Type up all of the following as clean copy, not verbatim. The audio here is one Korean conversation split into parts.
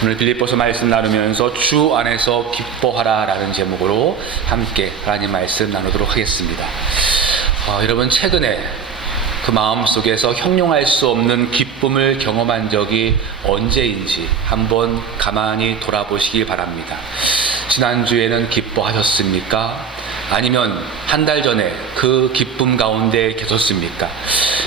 오늘 빌립보서 말씀 나누면서 주 안에서 기뻐하라 라는 제목으로 함께 하나님 말씀 나누도록 하겠습니다. 여러분, 최근에 그 마음속에서 형용할 수 없는 기쁨을 경험한 적이 언제인지 한번 가만히 돌아보시길 바랍니다. 지난주에는 기뻐하셨습니까? 아니면 한 달 전에 그 기쁨 가운데 계셨습니까?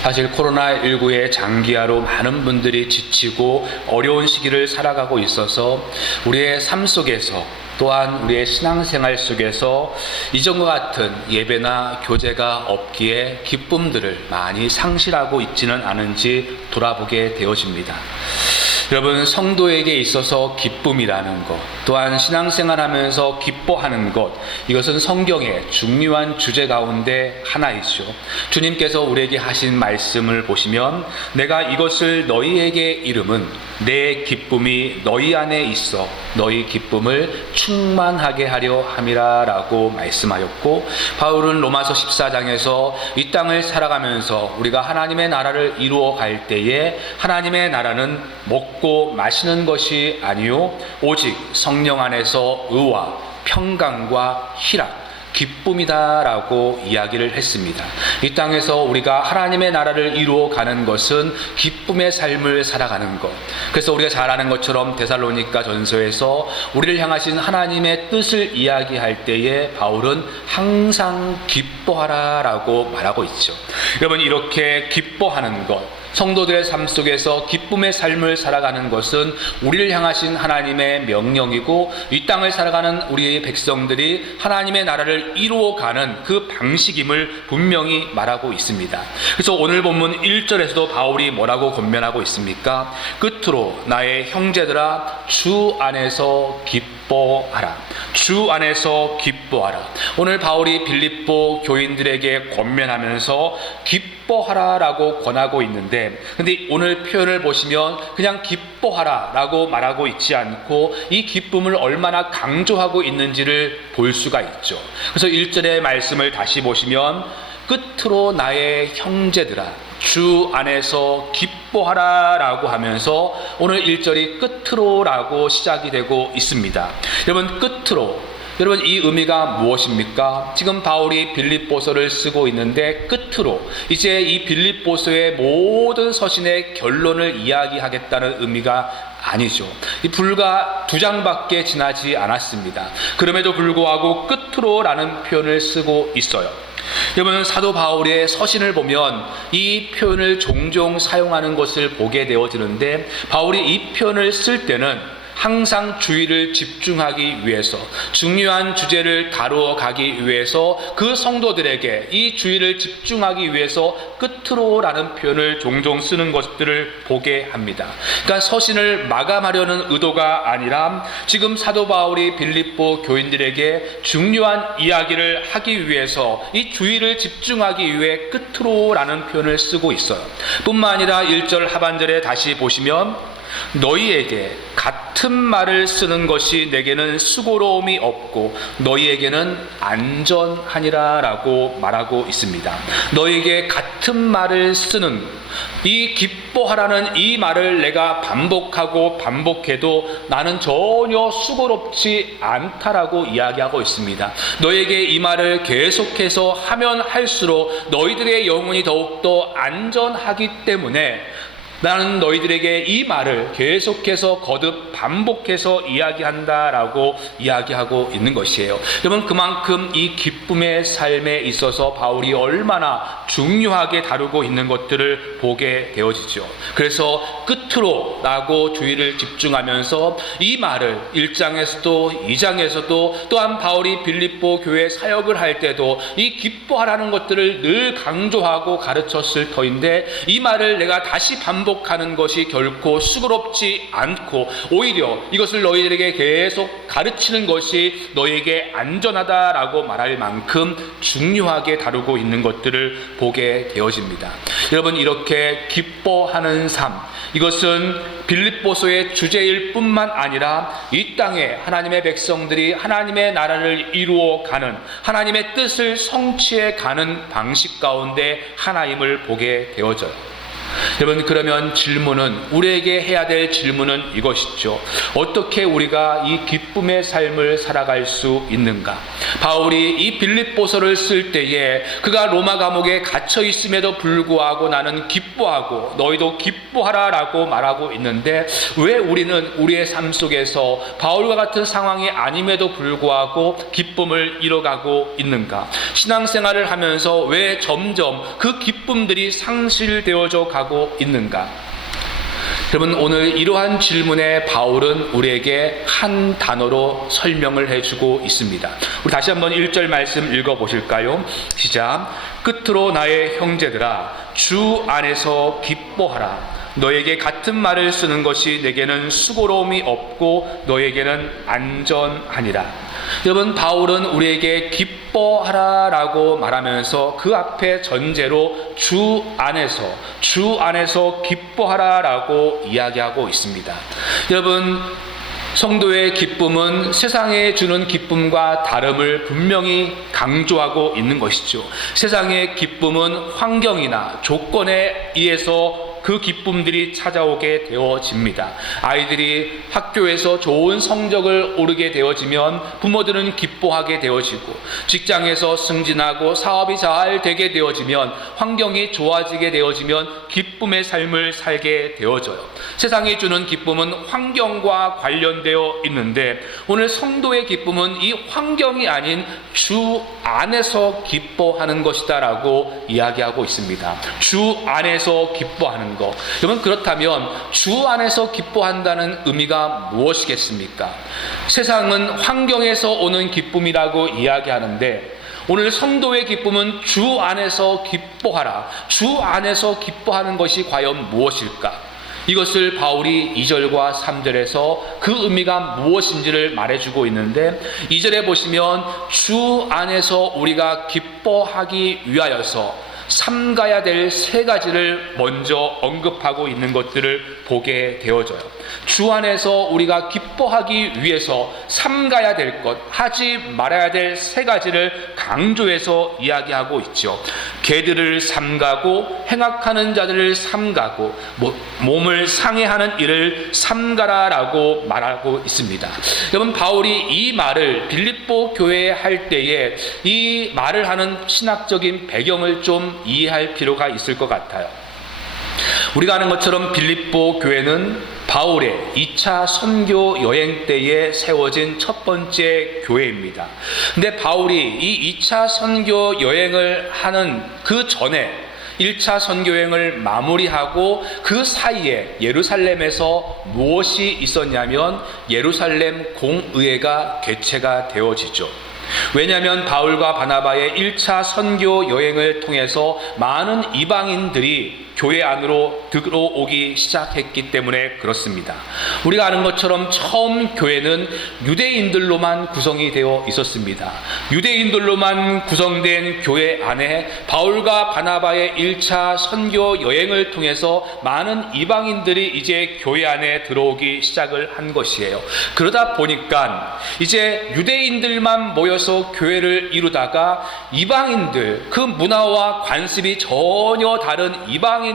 사실 코로나19의 장기화로 많은 분들이 지치고 어려운 시기를 살아가고 있어서 우리의 삶 속에서, 또한 우리의 신앙생활 속에서 이전과 같은 예배나 교제가 없기에 기쁨들을 많이 상실하고 있지는 않은지 돌아보게 되어집니다. 여러분, 성도에게 있어서 기쁨이라는 것, 또한 신앙생활하면서 기뻐하는 것, 이것은 성경의 중요한 주제 가운데 하나이죠. 주님께서 우리에게 하신 말씀을 보시면 내가 이것을 너희에게 이름은 내 기쁨이 너희 안에 있어 너희 기쁨을 충만하게 하려 함이라 라고 말씀하였고, 바울은 로마서 14장에서 이 땅을 살아가면서 우리가 하나님의 나라를 이루어 갈 때에 하나님의 나라는 먹고 마시는 것이 아니요 오직 성령 안에서 의와 평강과 희락, 기쁨이다 라고 이야기를 했습니다. 이 땅에서 우리가 하나님의 나라를 이루어 가는 것은 기쁨의 삶을 살아가는 것. 그래서 우리가 잘 아는 것처럼 데살로니가 전서에서 우리를 향하신 하나님의 뜻을 이야기할 때에 바울은 항상 기뻐하라 라고 말하고 있죠. 여러분, 이렇게 기뻐하는 것, 성도들의 삶 속에서 기쁨의 삶을 살아가는 것은 우리를 향하신 하나님의 명령이고, 이 땅을 살아가는 우리의 백성들이 하나님의 나라를 이루어가는 그 방식임을 분명히 말하고 있습니다. 그래서 오늘 본문 1절에서도 바울이 뭐라고 권면하고 있습니까? 끝으로 나의 형제들아, 주 안에서 기뻐하라. 주 안에서 기뻐하라. 오늘 바울이 빌립보 교인들에게 권면하면서 기뻐하라 라고 권하고 있는데, 근데 오늘 표현을 보시면 그냥 기뻐하라 라고 말하고 있지 않고 이 기쁨을 얼마나 강조하고 있는지를 볼 수가 있죠. 그래서 1절의 말씀을 다시 보시면 끝으로 나의 형제들아, 주 안에서 기뻐하라 라고 하면서 오늘 1절이 끝으로 라고 시작이 되고 있습니다. 여러분, 끝으로, 여러분, 이 의미가 무엇입니까? 지금 바울이 빌립보서를 쓰고 있는데 끝으로 이제 이 빌립보서의 모든 서신의 결론을 이야기하겠다는 의미가 아니죠. 불과 2장밖에 지나지 않았습니다. 그럼에도 불구하고 끝으로 라는 표현을 쓰고 있어요. 여러분, 사도 바울의 서신을 보면 이 표현을 종종 사용하는 것을 보게 되어지는데, 바울이 이 표현을 쓸 때는 항상 주의를 집중하기 위해서, 중요한 주제를 다루어 가기 위해서 그 성도들에게 이 주의를 집중하기 위해서 끝으로 라는 표현을 종종 쓰는 것들을 보게 합니다. 그러니까 서신을 마감하려는 의도가 아니라 지금 사도 바울이 빌립보 교인들에게 중요한 이야기를 하기 위해서 이 주의를 집중하기 위해 끝으로 라는 표현을 쓰고 있어요. 뿐만 아니라 1절 하반절에 다시 보시면 너희에게 같은 말을 쓰는 것이 내게는 수고로움이 없고 너희에게는 안전하니라 라고 말하고 있습니다. 너희에게 같은 말을 쓰는, 이 기뻐하라는 이 말을 내가 반복하고 반복해도 나는 전혀 수고롭지 않다라고 이야기하고 있습니다. 너희에게 이 말을 계속해서 하면 할수록 너희들의 영혼이 더욱더 안전하기 때문에 나는 너희들에게 이 말을 계속해서 거듭 반복해서 이야기한다라고 이야기하고 있는 것이에요. 여러분, 그만큼 이 기쁨의 삶에 있어서 바울이 얼마나 중요하게 다루고 있는 것들을 보게 되어지죠. 그래서 끝으로 라고 주의를 집중하면서 이 말을 1장에서도 2장에서도 또한 바울이 빌립보 교회 사역을 할 때도 이 기뻐하라는 것들을 늘 강조하고 가르쳤을 터인데, 이 말을 내가 다시 반복하는 것이 결코 수고롭지 않고 오히려 이것을 너희들에게 계속 가르치는 것이 너희에게 안전하다라고 말할 만큼 중요하게 다루고 있는 것들을 보게 되어집니다. 여러분, 이렇게 기뻐하는 삶, 이것은 빌립보서의 주제일 뿐만 아니라 이 땅에 하나님의 백성들이 하나님의 나라를 이루어 가는, 하나님의 뜻을 성취해 가는 방식 가운데 하나임을 보게 되어져요. 여러분, 그러면 질문은, 우리에게 해야 될 질문은 이것이죠. 어떻게 우리가 이 기쁨의 삶을 살아갈 수 있는가? 바울이 이 빌립보서를 쓸 때에 그가 로마 감옥에 갇혀 있음에도 불구하고 나는 기뻐하고 너희도 기뻐하라 라고 말하고 있는데, 왜 우리는 우리의 삶 속에서 바울과 같은 상황이 아님에도 불구하고 기쁨을 잃어가고 있는가? 신앙생활을 하면서 왜 점점 그 기쁨들이 상실되어져 가고 있는가? 여러분, 오늘 이러한 질문에 바울은 우리에게 한 단어로 설명을 해주고 있습니다. 우리 다시 한번 1절 말씀 읽어보실까요? 시작. 끝으로 나의 형제들아, 주 안에서 기뻐하라. 너에게 같은 말을 쓰는 것이 내게는 수고로움이 없고 너에게는 안전하니라. 여러분, 바울은 우리에게 기뻐하라 라고 말하면서 그 앞에 전제로 주 안에서 기뻐하라 라고 이야기하고 있습니다. 여러분, 성도의 기쁨은 세상에 주는 기쁨과 다름을 분명히 강조하고 있는 것이죠. 세상의 기쁨은 환경이나 조건에 의해서 그 기쁨들이 찾아오게 되어집니다. 아이들이 학교에서 좋은 성적을 오르게 되어지면 부모들은 기뻐하게 되어지고, 직장에서 승진하고 사업이 잘 되게 되어지면, 환경이 좋아지게 되어지면 기쁨의 삶을 살게 되어져요. 세상이 주는 기쁨은 환경과 관련되어 있는데, 오늘 성도의 기쁨은 이 환경이 아닌 주 안에서 기뻐하는 것이다 라고 이야기하고 있습니다. 주 안에서 기뻐하는 것. 여러분, 그렇다면 주 안에서 기뻐한다는 의미가 무엇이겠습니까? 세상은 환경에서 오는 기쁨이라고 이야기하는데, 오늘 성도의 기쁨은 주 안에서 기뻐하라, 주 안에서 기뻐하는 것이 과연 무엇일까? 이것을 바울이 2절과 3절에서 그 의미가 무엇인지를 말해주고 있는데, 2절에 보시면 주 안에서 우리가 기뻐하기 위하여서 삼가야 될 세 가지를 먼저 언급하고 있는 것들을 보게 되어져요. 주 안에서 우리가 기뻐하기 위해서 삼가야 될 것, 하지 말아야 될 세 가지를 강조해서 이야기하고 있죠. 개들을 삼가고 행악하는 자들을 삼가고 몸을 상해하는 일을 삼가라라고 말하고 있습니다. 여러분, 바울이 이 말을 빌립보 교회에 할 때에 이 말을 하는 신학적인 배경을 좀 이해할 필요가 있을 것 같아요. 우리가 아는 것처럼 빌립보 교회는 바울의 2차 선교 여행 때에 세워진 첫 번째 교회입니다. 근데 바울이 이 2차 선교 여행을 하는 그 전에 1차 선교 여행을 마무리하고 그 사이에 예루살렘에서 무엇이 있었냐면 예루살렘 공의회가 개최가 되어지죠. 왜냐하면 바울과 바나바의 1차 선교 여행을 통해서 많은 이방인들이 교회 안으로 들어오기 시작했기 때문에 그렇습니다. 우리가 아는 것처럼 처음 교회는 유대인들로만 구성이 되어 있었습니다. 유대인들로만 구성된 교회 안에 바울과 바나바의 1차 선교 여행을 통해서 많은 이방인들이 이제 교회 안에 들어오기 시작을 한 것이에요. 그러다 보니까 이제 유대인들만 모여서 교회를 이루다가 이방인들, 그 문화와 관습이 전혀 다른 이방인들이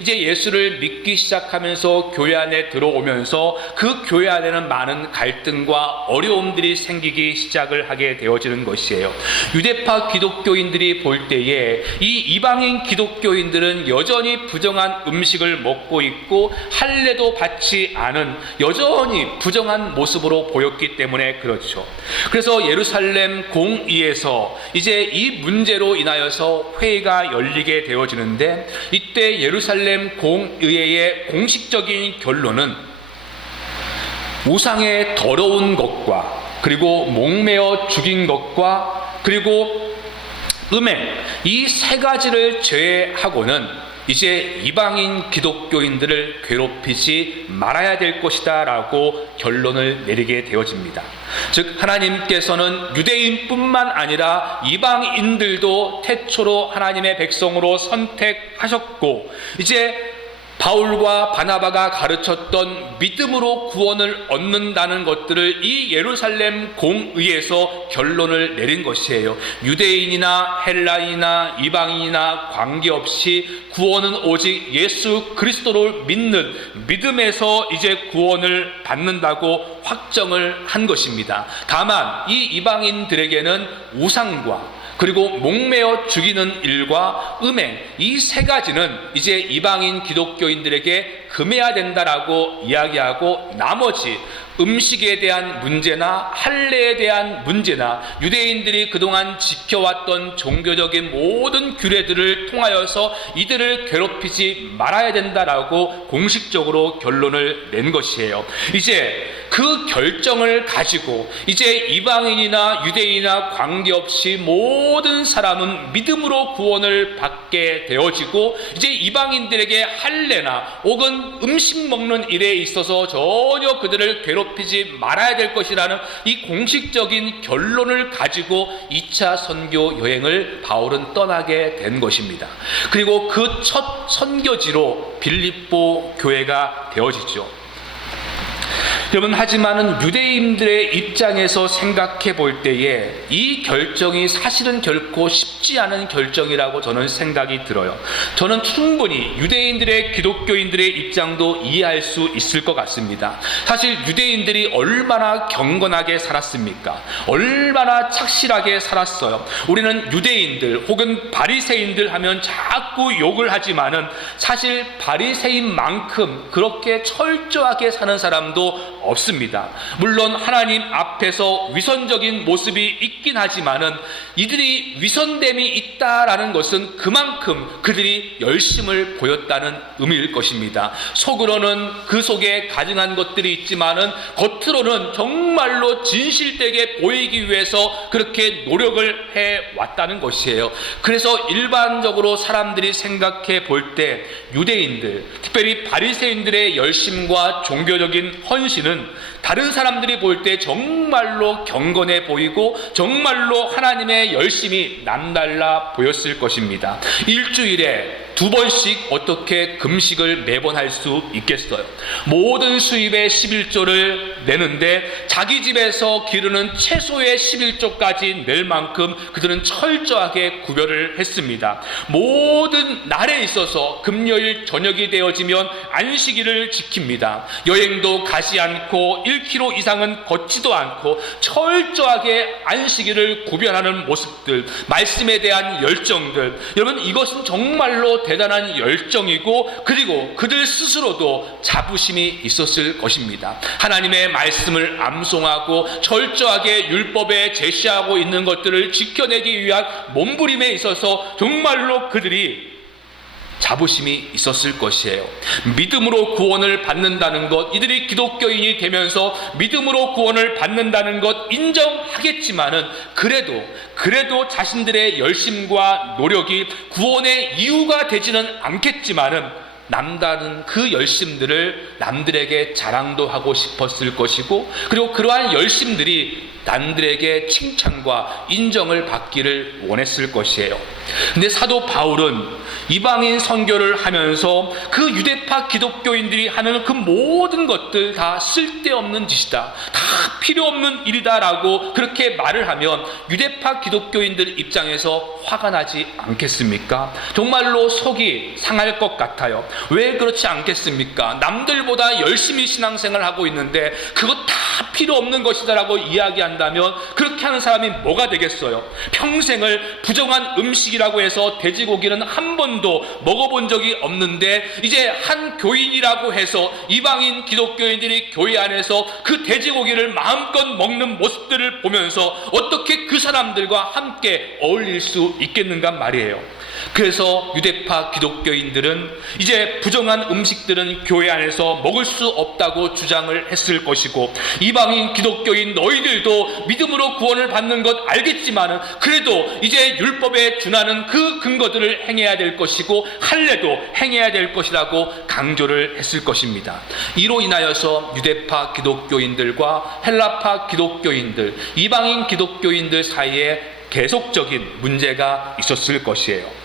이제 예수를 믿기 시작하면서 교회 안에 들어오면서 그 교회 안에는 많은 갈등과 어려움들이 생기기 시작을 하게 되어지는 것이에요. 유대파 기독교인들이 볼 때에 이 이방인 기독교인들은 여전히 부정한 음식을 먹고 있고 할례도 받지 않은 여전히 부정한 모습으로 보였기 때문에 그렇죠. 그래서 예루살렘 공의에서 이제 이 문제로 인하여서 회의가 열리게 되어지는데, 이때 예루살렘 공의회의 공식적인 결론은 우상의 더러운 것과 그리고 목매어 죽인 것과 그리고 음행, 이 세 가지를 제외하고는 이제 이방인 기독교인들을 괴롭히지 말아야 될 것이다 라고 결론을 내리게 되어집니다. 즉, 하나님께서는 유대인뿐만 아니라 이방인들도 태초로 하나님의 백성으로 선택하셨고, 이제 바울과 바나바가 가르쳤던 믿음으로 구원을 얻는다는 것들을 이 예루살렘 공의에서 결론을 내린 것이에요. 유대인이나 헬라인이나 이방인이나 관계없이 구원은 오직 예수 그리스도를 믿는 믿음에서 이제 구원을 받는다고 확정을 한 것입니다. 다만 이 이방인들에게는 우상과 그리고 목매어 죽이는 일과 음행, 이 세 가지는 이제 이방인 기독교인들에게 금해야 된다라고 이야기하고, 나머지 음식에 대한 문제나 할례에 대한 문제나 유대인들이 그동안 지켜왔던 종교적인 모든 규례들을 통하여서 이들을 괴롭히지 말아야 된다라고 공식적으로 결론을 낸 것이에요. 이제 그 결정을 가지고 이제 이방인이나 유대인이나 관계없이 모든 사람은 믿음으로 구원을 받게 되어지고, 이제 이방인들에게 할례나 혹은 음식 먹는 일에 있어서 전혀 그들을 괴롭히지 말아야 될 것이라는 이 공식적인 결론을 가지고 2차 선교 여행을 바울은 떠나게 된 것입니다. 그리고 그 첫 선교지로 빌립보 교회가 되어지죠. 여러분, 하지만은 유대인들의 입장에서 생각해 볼 때에 이 결정이 사실은 결코 쉽지 않은 결정이라고 저는 생각이 들어요. 저는 충분히 유대인들의 기독교인들의 입장도 이해할 수 있을 것 같습니다. 사실 유대인들이 얼마나 경건하게 살았습니까? 얼마나 착실하게 살았어요. 우리는 유대인들 혹은 바리새인들 하면 자꾸 욕을 하지만은 사실 바리새인만큼 그렇게 철저하게 사는 사람도 없습니다. 물론 하나님 앞에서 위선적인 모습이 있긴 하지만은 이들이 위선됨이 있다라는 것은 그만큼 그들이 열심을 보였다는 의미일 것입니다. 속으로는 그 속에 가증한 것들이 있지만은 겉으로는 정말로 진실되게 보이기 위해서 그렇게 노력을 해왔다는 것이에요. 그래서 일반적으로 사람들이 생각해 볼 때 유대인들, 특별히 바리새인들의 열심과 종교적인 헌신은 다른 사람들이 볼 때 정말로 경건해 보이고 정말로 하나님의 열심이 남달라 보였을 것입니다. 일주일에 2번씩 어떻게 금식을 매번 할 수 있겠어요? 모든 수입의 11조를 내는데 자기 집에서 기르는 채소의 11조까지 낼 만큼 그들은 철저하게 구별을 했습니다. 모든 날에 있어서 금요일 저녁이 되어지면 안식일을 지킵니다. 여행도 가지 않고 1km 이상은 걷지도 않고 철저하게 안식일을 구별하는 모습들, 말씀에 대한 열정들, 여러분 이것은 정말로 대단한 열정이고, 그리고 그들 스스로도 자부심이 있었을 것입니다. 하나님의 말씀을 암송하고 철저하게 율법에 제시하고 있는 것들을 지켜내기 위한 몸부림에 있어서 정말로 그들이 자부심이 있었을 것이에요. 믿음으로 구원을 받는다는 것, 이들이 기독교인이 되면서 믿음으로 구원을 받는다는 것 인정하겠지만은 그래도 자신들의 열심과 노력이 구원의 이유가 되지는 않겠지만은 남다른 그 열심들을 남들에게 자랑도 하고 싶었을 것이고, 그리고 그러한 열심들이 남들에게 칭찬과 인정을 받기를 원했을 것이에요. 근데 사도 바울은 이방인 선교를 하면서 그 유대파 기독교인들이 하는 그 모든 것들 다 쓸데없는 짓이다, 다 필요 없는 일이다라고 그렇게 말을 하면 유대파 기독교인들 입장에서 화가 나지 않겠습니까? 정말로 속이 상할 것 같아요. 왜 그렇지 않겠습니까? 남들보다 열심히 신앙생활을 하고 있는데 그것 다 필요 없는 것이다라고 이야기한다면 그렇게 하는 사람이 뭐가 되겠어요? 평생을 부정한 음식이라고 해서 돼지고기는 한 번도 먹어본 적이 없는데 이제 한 교인이라고 해서 이방인 기독교인들이 교회 안에서 그 돼지고기를 마음껏 먹는 모습들을 보면서 어떻게 그 사람들과 함께 어울릴 수 있겠는가 말이에요. 그래서 유대파 기독교인들은 이제 부정한 음식들은 교회 안에서 먹을 수 없다고 주장을 했을 것이고, 이방인 기독교인 너희들도 믿음으로 구원을 받는 것 알겠지만은 그래도 이제 율법에 준하는 그 근거들을 행해야 될 것이고 할례도 행해야 될 것이라고 강조를 했을 것입니다. 이로 인하여서 유대파 기독교인들과 헬라파 기독교인들, 이방인 기독교인들 사이에 계속적인 문제가 있었을 것이에요.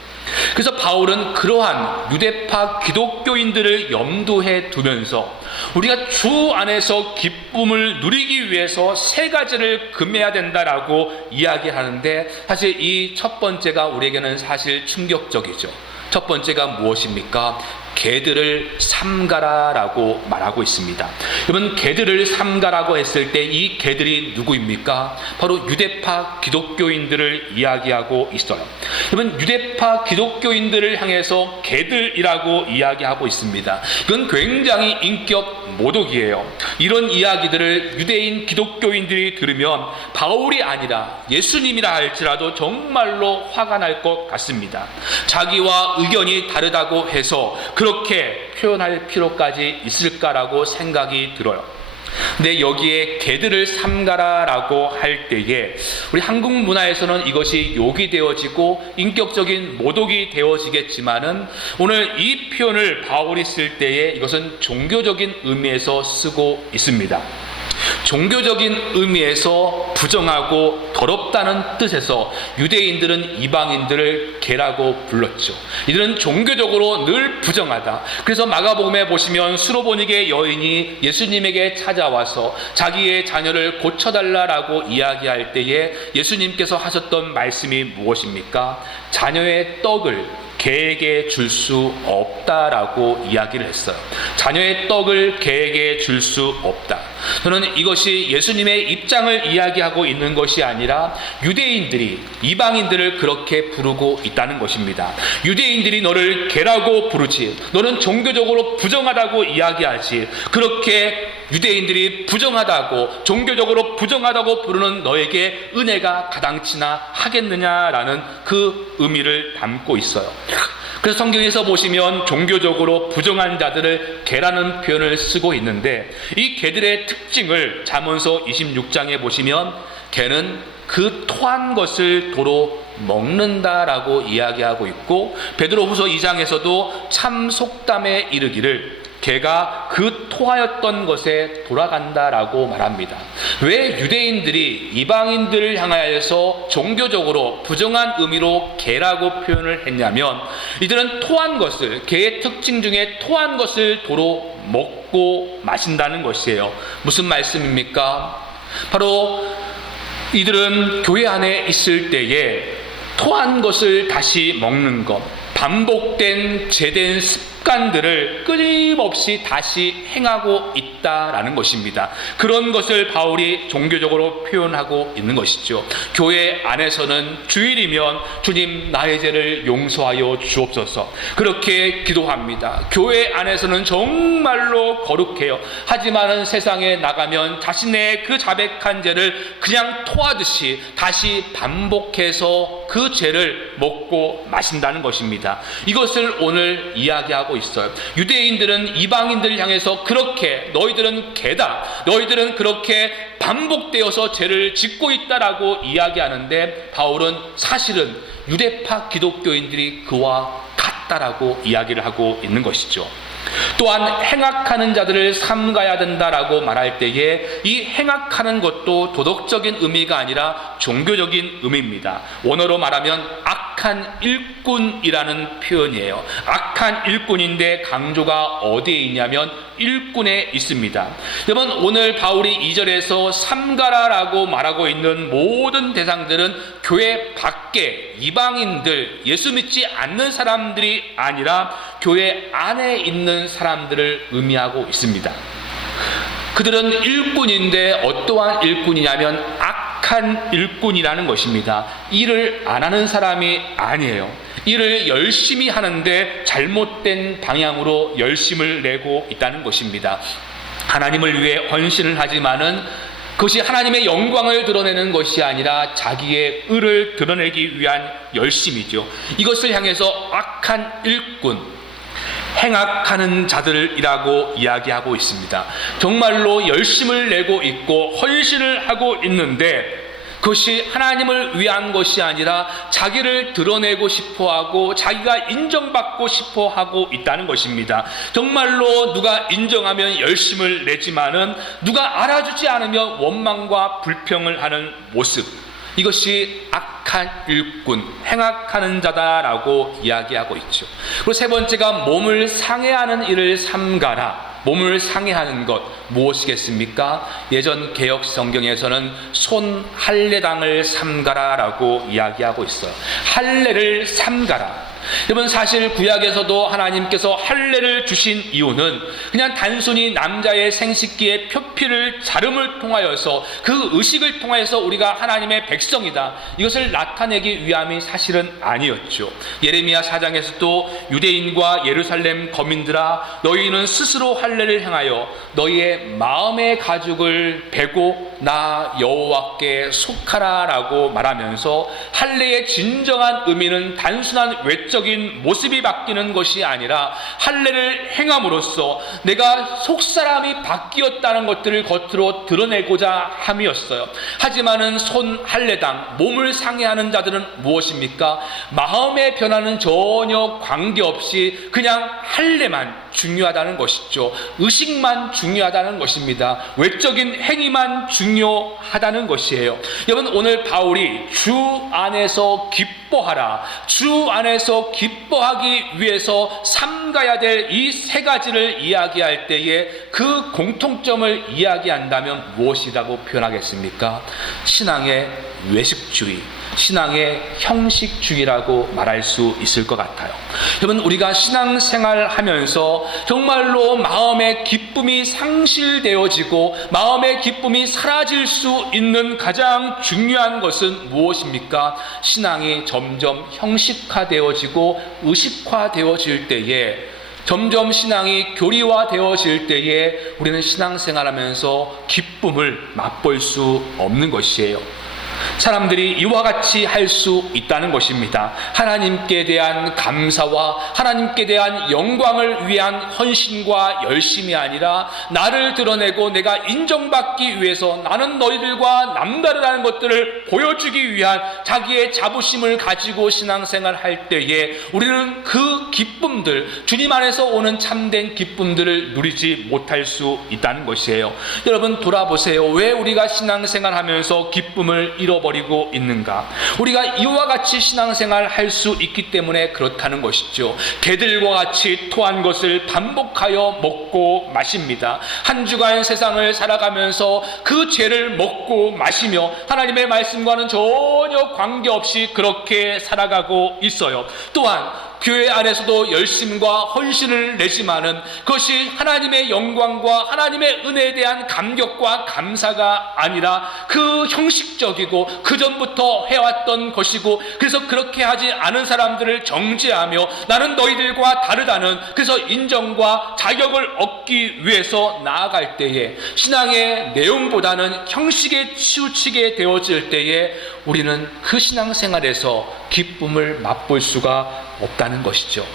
그래서 바울은 그러한 유대파 기독교인들을 염두에 두면서 우리가 주 안에서 기쁨을 누리기 위해서 세 가지를 금해야 된다라고 이야기하는데, 사실 이 첫 번째가 우리에게는 사실 충격적이죠. 첫 번째가 무엇입니까? 개들을 삼가라라고 말하고 있습니다. 여러분, 개들을 삼가라고 했을 때 이 개들이 누구입니까? 바로 유대파 기독교인들을 이야기하고 있어요. 여러분, 유대파 기독교인들을 향해서 개들이라고 이야기하고 있습니다. 이건 굉장히 인격 모독이에요. 이런 이야기들을 유대인 기독교인들이 들으면 바울이 아니라 예수님이라 할지라도 정말로 화가 날 것 같습니다. 자기와 의견이 다르다고 해서 그렇게 표현할 필요까지 있을까라고 생각이 들어요. 근데 여기에 개들을 삼가라라고 할 때에 우리 한국 문화에서는 이것이 욕이 되어지고 인격적인 모독이 되어지겠지만은, 오늘 이 표현을 바울이 쓸 때에 이것은 종교적인 의미에서 쓰고 있습니다. 종교적인 의미에서 부정하고 더럽다는 뜻에서 유대인들은 이방인들을 개라고 불렀죠. 이들은 종교적으로 늘 부정하다. 그래서 마가복음에 보시면 수로보니게 여인이 예수님에게 찾아와서 자기의 자녀를 고쳐달라라고 이야기할 때에 예수님께서 하셨던 말씀이 무엇입니까? 자녀의 떡을 개에게 줄 수 없다라고 이야기를 했어요. 자녀의 떡을 개에게 줄 수 없다. 저는 이것이 예수님의 입장을 이야기하고 있는 것이 아니라 유대인들이 이방인들을 그렇게 부르고 있다는 것입니다. 유대인들이 너를 개라고 부르지, 너는 종교적으로 부정하다고 이야기하지, 그렇게 유대인들이 부정하다고, 종교적으로 부정하다고 부르는 너에게 은혜가 가당치나 하겠느냐라는 그 의미를 담고 있어요. 그래서 성경에서 보시면 종교적으로 부정한 자들을 개라는 표현을 쓰고 있는데, 이 개들의 특징을 잠언서 26장에 보시면 개는 그 토한 것을 도로 먹는다라고 이야기하고 있고, 베드로후서 2장에서도 참 속담에 이르기를 개가 그 토하였던 것에 돌아간다라고 말합니다. 왜 유대인들이 이방인들을 향하여서 종교적으로 부정한 의미로 개라고 표현을 했냐면, 이들은 토한 것을, 개의 특징 중에 토한 것을 도로 먹고 마신다는 것이에요. 무슨 말씀입니까? 바로 이들은 교회 안에 있을 때에 토한 것을 다시 먹는 것, 반복된 제된 습관들을 끊임없이 다시 행하고 있다라는 것입니다. 그런 것을 바울이 종교적으로 표현하고 있는 것이죠. 교회 안에서는 주일이면 주님 나의 죄를 용서하여 주옵소서, 그렇게 기도합니다. 교회 안에서는 정말로 거룩해요. 하지만은 세상에 나가면 자신의 그 자백한 죄를 그냥 토하듯이 다시 반복해서 그 죄를 먹고 마신다는 것입니다. 이것을 오늘 이야기하고 있어요. 유대인들은 이방인들을 향해서 그렇게 너희들은 개다, 너희들은 그렇게 반복되어서 죄를 짓고 있다라고 이야기하는데, 바울은 사실은 유대파 기독교인들이 그와 같다라고 이야기를 하고 있는 것이죠. 또한 행악하는 자들을 삼가야 된다라고 말할 때에 이 행악하는 것도 도덕적인 의미가 아니라 종교적인 의미입니다. 원어로 말하면 악한 일꾼이라는 표현이에요. 악한 일꾼인데 강조가 어디에 있냐면 일꾼에 있습니다. 여러분, 오늘 바울이 2절에서 삼가라라고 말하고 있는 모든 대상들은 교회 밖에 이방인들, 예수 믿지 않는 사람들이 아니라 교회 안에 있는 사람들을 의미하고 있습니다. 그들은 일꾼인데 어떠한 일꾼이냐면 악한 일꾼이라는 것입니다. 일을 안 하는 사람이 아니에요. 일을 열심히 하는데 잘못된 방향으로 열심을 내고 있다는 것입니다. 하나님을 위해 헌신을 하지만은 그것이 하나님의 영광을 드러내는 것이 아니라 자기의 의를 드러내기 위한 열심이죠. 이것을 향해서 악한 일꾼, 행악하는 자들이라고 이야기하고 있습니다. 정말로 열심을 내고 있고 헌신을 하고 있는데 그것이 하나님을 위한 것이 아니라 자기를 드러내고 싶어하고 자기가 인정받고 싶어하고 있다는 것입니다. 정말로 누가 인정하면 열심을 내지만은 누가 알아주지 않으면 원망과 불평을 하는 모습, 이것이 악한 악한 일꾼, 행악하는 자다라고 이야기하고 있죠. 그리고 세 번째가 몸을 상해하는 일을 삼가라. 몸을 상해하는 것 무엇이겠습니까? 예전 개역 성경에서는 손 할례당을 삼가라라고 이야기하고 있어요. 할례를 삼가라. 여러분, 사실 구약에서도 하나님께서 할례를 주신 이유는 그냥 단순히 남자의 생식기의 표피를 자름을 통하여서 그 의식을 통하여서 우리가 하나님의 백성이다, 이것을 나타내기 위함이 사실은 아니었죠. 예레미야 4장에서도 유대인과 예루살렘 거민들아, 너희는 스스로 할례를 행하여 너희의 마음의 가죽을 베고 나 여호와께 속하라라고 말하면서 할례의 진정한 의미는 단순한 외적인 모습이 바뀌는 것이 아니라 할례를 행함으로써 내가 속사람이 바뀌었다는 것들을 겉으로 드러내고자 함이었어요. 하지만은 손 할례당, 몸을 상해하는 자들은 무엇입니까? 마음의 변화는 전혀 관계없이 그냥 할례만 중요하다는 것이죠. 의식만 중요하다는 것입니다. 외적인 행위만 중요하다는 것이에요. 여러분, 오늘 바울이 주 안에서 기뻐하라, 주 안에서 기뻐하기 위해서 삼가야 될 이 세 가지를 이야기할 때에 그 공통점을 이야기한다면 무엇이라고 표현하겠습니까? 신앙의 외식주의, 신앙의 형식주의라고 말할 수 있을 것 같아요. 여러분, 우리가 신앙생활 하면서 정말로 마음의 기쁨이 상실되어지고 마음의 기쁨이 사라질 수 있는 가장 중요한 것은 무엇입니까? 신앙이 점점 형식화되어지고 의식화되어질 때에, 점점 신앙이 교리화되어질 때에 우리는 신앙생활하면서 기쁨을 맛볼 수 없는 것이에요. 사람들이 이와 같이 할 수 있다는 것입니다. 하나님께 대한 감사와 하나님께 대한 영광을 위한 헌신과 열심이 아니라 나를 드러내고 내가 인정받기 위해서 나는 너희들과 남다르다는 것들을 보여주기 위한 자기의 자부심을 가지고 신앙생활 할 때에 우리는 그 기쁨들, 주님 안에서 오는 참된 기쁨들을 누리지 못할 수 있다는 것이에요. 여러분, 돌아보세요. 왜 우리가 신앙생활 하면서 기쁨을 잃어버리고 있는가? 우리가 이와 같이 신앙생활 할 수 있기 때문에 그렇다는 것이죠. 개들과 같이 토한 것을 반복하여 먹고 마십니다. 한 주간 세상을 살아가면서 그 죄를 먹고 마시며 하나님의 말씀과는 전혀 관계없이 그렇게 살아가고 있어요. 또한 교회 안에서도 열심과 헌신을 내지만은 그것이 하나님의 영광과 하나님의 은혜에 대한 감격과 감사가 아니라 그 형식적이고 그전부터 해왔던 것이고, 그래서 그렇게 하지 않은 사람들을 정죄하며 나는 너희들과 다르다는, 그래서 인정과 자격을 얻기 위해서 나아갈 때에 신앙의 내용보다는 형식에 치우치게 되어질 때에 우리는 그 신앙생활에서 기쁨을 맛볼 수가 없다는 것이죠.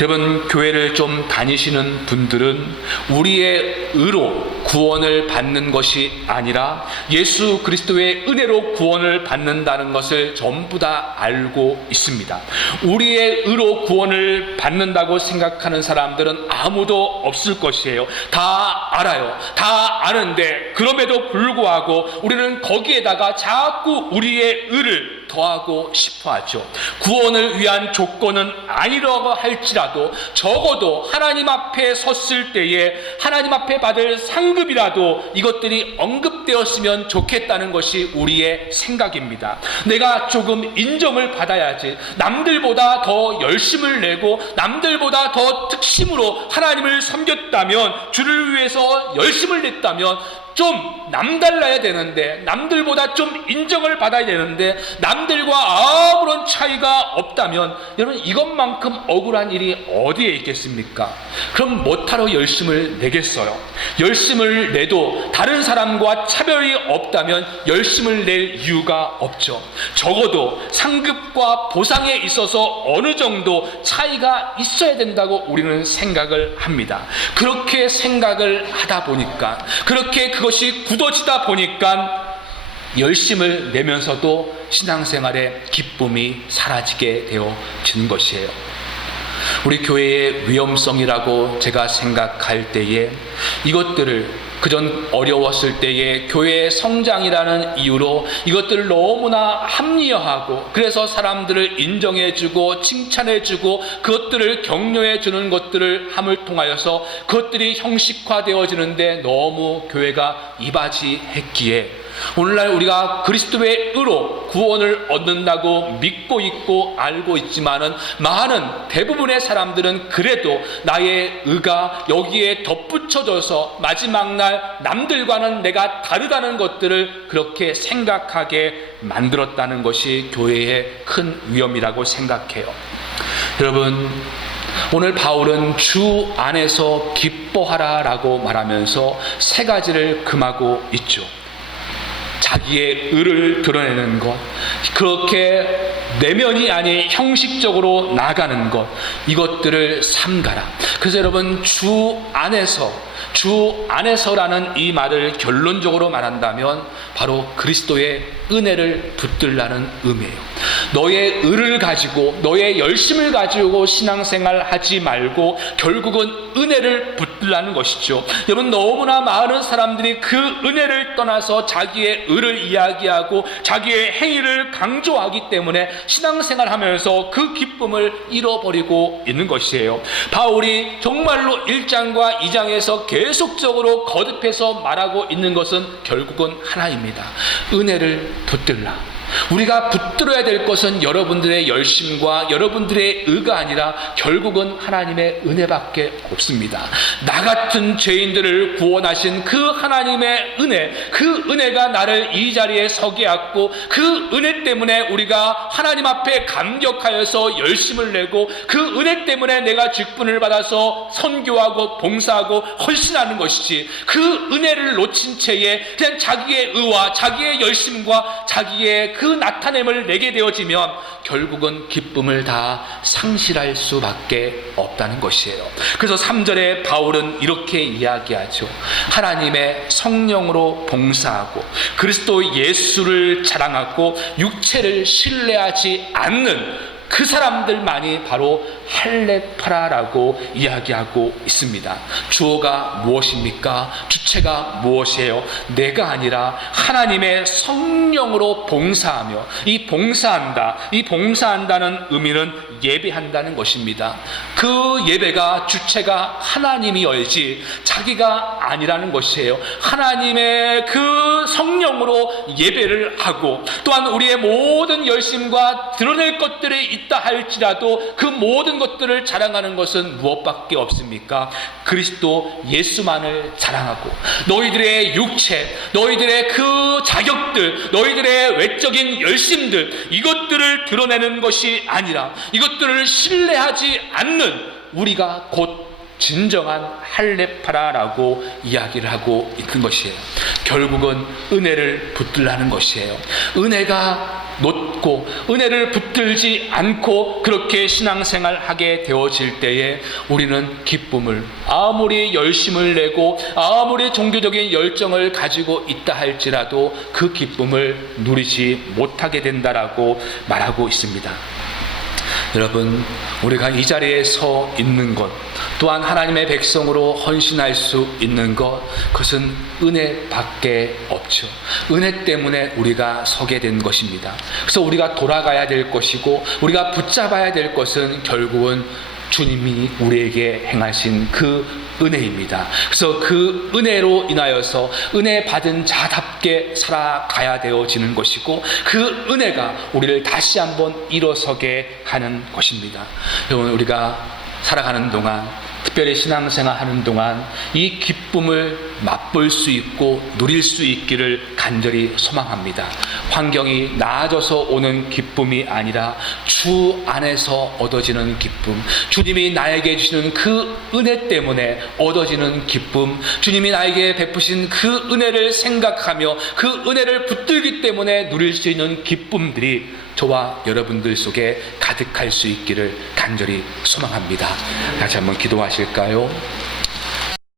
여러분, 교회를 좀 다니시는 분들은 우리의 의로 구원을 받는 것이 아니라 예수 그리스도의 은혜로 구원을 받는다는 것을 전부 다 알고 있습니다. 우리의 의로 구원을 받는다고 생각하는 사람들은 아무도 없을 것이에요. 다 알아요. 다 아는데 그럼에도 불구하고 우리는 거기에다가 자꾸 우리의 의를 더하고 싶어 하죠. 구원을 위한 조건은 아니라고 할지라도 적어도 하나님 앞에 섰을 때에 하나님 앞에 받을 상급이라도 이것들이 언급되었으면 좋겠다는 것이 우리의 생각입니다. 내가 조금 인정을 받아야지, 남들보다 더 열심을 내고 남들보다 더 특심으로 하나님을 섬겼다면, 주를 위해서 열심을 냈다면 좀 남달라야 되는데, 남들보다 좀 인정을 받아야 되는데 남들과 아무런 차이가 없다면 여러분, 이것만큼 억울한 일이 어디에 있겠습니까? 그럼 뭐하러 열심을 내겠어요? 열심을 내도 다른 사람과 차별이 없다면 열심을 낼 이유가 없죠. 적어도 상급과 보상에 있어서 어느 정도 차이가 있어야 된다고 우리는 생각을 합니다. 그렇게 생각을 하다 보니까, 그렇게 그것이 굳어지다 보니까 열심을 내면서도 신앙생활의 기쁨이 사라지게 되어지는 것이에요. 우리 교회의 위험성이라고 제가 생각할 때에 이것들을 그전 어려웠을 때에 교회의 성장이라는 이유로 이것들을 너무나 합리화하고 그래서 사람들을 인정해주고 칭찬해주고 그것들을 격려해주는 것들을 함을 통하여서 그것들이 형식화되어지는데 너무 교회가 이바지했기에 오늘날 우리가 그리스도의 의로 구원을 얻는다고 믿고 있고 알고 있지만은 많은 대부분의 사람들은 그래도 나의 의가 여기에 덧붙여져서 마지막 날 남들과는 내가 다르다는 것들을 그렇게 생각하게 만들었다는 것이 교회의 큰 위험이라고 생각해요. 여러분, 오늘 바울은 주 안에서 기뻐하라 라고 말하면서 세 가지를 금하고 있죠. 자기의 의를 드러내는 것, 그렇게 내면이 아닌 형식적으로 나가는 것, 이것들을 삼가라. 그래서 여러분, 주 안에서라는 이 말을 결론적으로 말한다면 바로 그리스도의 은혜를 붙들라는 의미예요. 너의 의를 가지고 너의 열심을 가지고 신앙생활 하지 말고 결국은 은혜를 붙들라는 것이죠. 여러분, 너무나 많은 사람들이 그 은혜를 떠나서 자기의 의를 이야기하고 자기의 행위를 강조하기 때문에 신앙생활 하면서 그 기쁨을 잃어버리고 있는 것이에요. 바울이 정말로 1장과 2장에서 계속적으로 거듭해서 말하고 있는 것은 결국은 하나입니다. 은혜를 붙들라. 우리가 붙들어야 될 것은 여러분들의 열심과 여러분들의 의가 아니라 결국은 하나님의 은혜밖에 없습니다. 나 같은 죄인들을 구원하신 그 하나님의 은혜, 그 은혜가 나를 이 자리에 서게 하고 그 은혜 때문에 우리가 하나님 앞에 감격하여서 열심을 내고 그 은혜 때문에 내가 직분을 받아서 선교하고 봉사하고 헌신하는 것이지, 그 은혜를 놓친 채에 그냥 자기의 의와 자기의 열심과 자기의 그 나타냄을 내게 되어지면 결국은 기쁨을 다 상실할 수밖에 없다는 것이에요. 그래서 3절에 바울은 이렇게 이야기하죠. 하나님의 성령으로 봉사하고 그리스도 예수를 자랑하고 육체를 신뢰하지 않는 그 사람들만이 바로 할례파라라고 이야기하고 있습니다. 주어가 무엇입니까? 주체가 무엇이에요? 내가 아니라 하나님의 성령으로 봉사하며, 이 봉사한다는 의미는 예배한다는 것입니다. 그 예배가 주체가 하나님이어야지 자기가 아니라는 것이에요. 하나님의 그 성령으로 예배를 하고 또한 우리의 모든 열심과 드러낼 것들이 있다 할지라도 그 모든 것들을 자랑하는 것은 무엇밖에 없습니까? 그리스도 예수만을 자랑하고 너희들의 육체, 너희들의 그 자격들, 너희들의 외적인 열심들, 이것들을 드러내는 것이 아니라 이것들을 신뢰하지 않는 우리가 곧 진정한 할례파라라고 이야기를 하고 있는 것이에요. 결국은 은혜를 붙들라는 것이에요. 은혜가 놓고 은혜를 붙들지 않고 그렇게 신앙생활 하게 되어질 때에 우리는 기쁨을, 아무리 열심을 내고 아무리 종교적인 열정을 가지고 있다 할지라도 그 기쁨을 누리지 못하게 된다라고 말하고 있습니다. 여러분, 우리가 이 자리에 서 있는 것, 또한 하나님의 백성으로 헌신할 수 있는 것, 그것은 은혜밖에 없죠. 은혜 때문에 우리가 서게 된 것입니다. 그래서 우리가 돌아가야 될 것이고 우리가 붙잡아야 될 것은 결국은 주님이 우리에게 행하신 그 은혜입니다. 그래서 그 은혜로 인하여서 은혜 받은 자답게 살아가야 되어지는 것이고 그 은혜가 우리를 다시 한번 일어서게 하는 것입니다. 여러분, 우리가 살아가는 동안, 특별히 신앙생활 하는 동안 이 기쁨을 맛볼 수 있고 누릴 수 있기를 간절히 소망합니다. 환경이 나아져서 오는 기쁨이 아니라 주 안에서 얻어지는 기쁨, 주님이 나에게 주시는 그 은혜 때문에 얻어지는 기쁨, 주님이 나에게 베푸신 그 은혜를 생각하며 그 은혜를 붙들기 때문에 누릴 수 있는 기쁨들이 저와 여러분들 속에 가득할 수 있기를 간절히 소망합니다. 다시 한번 기도하실까요?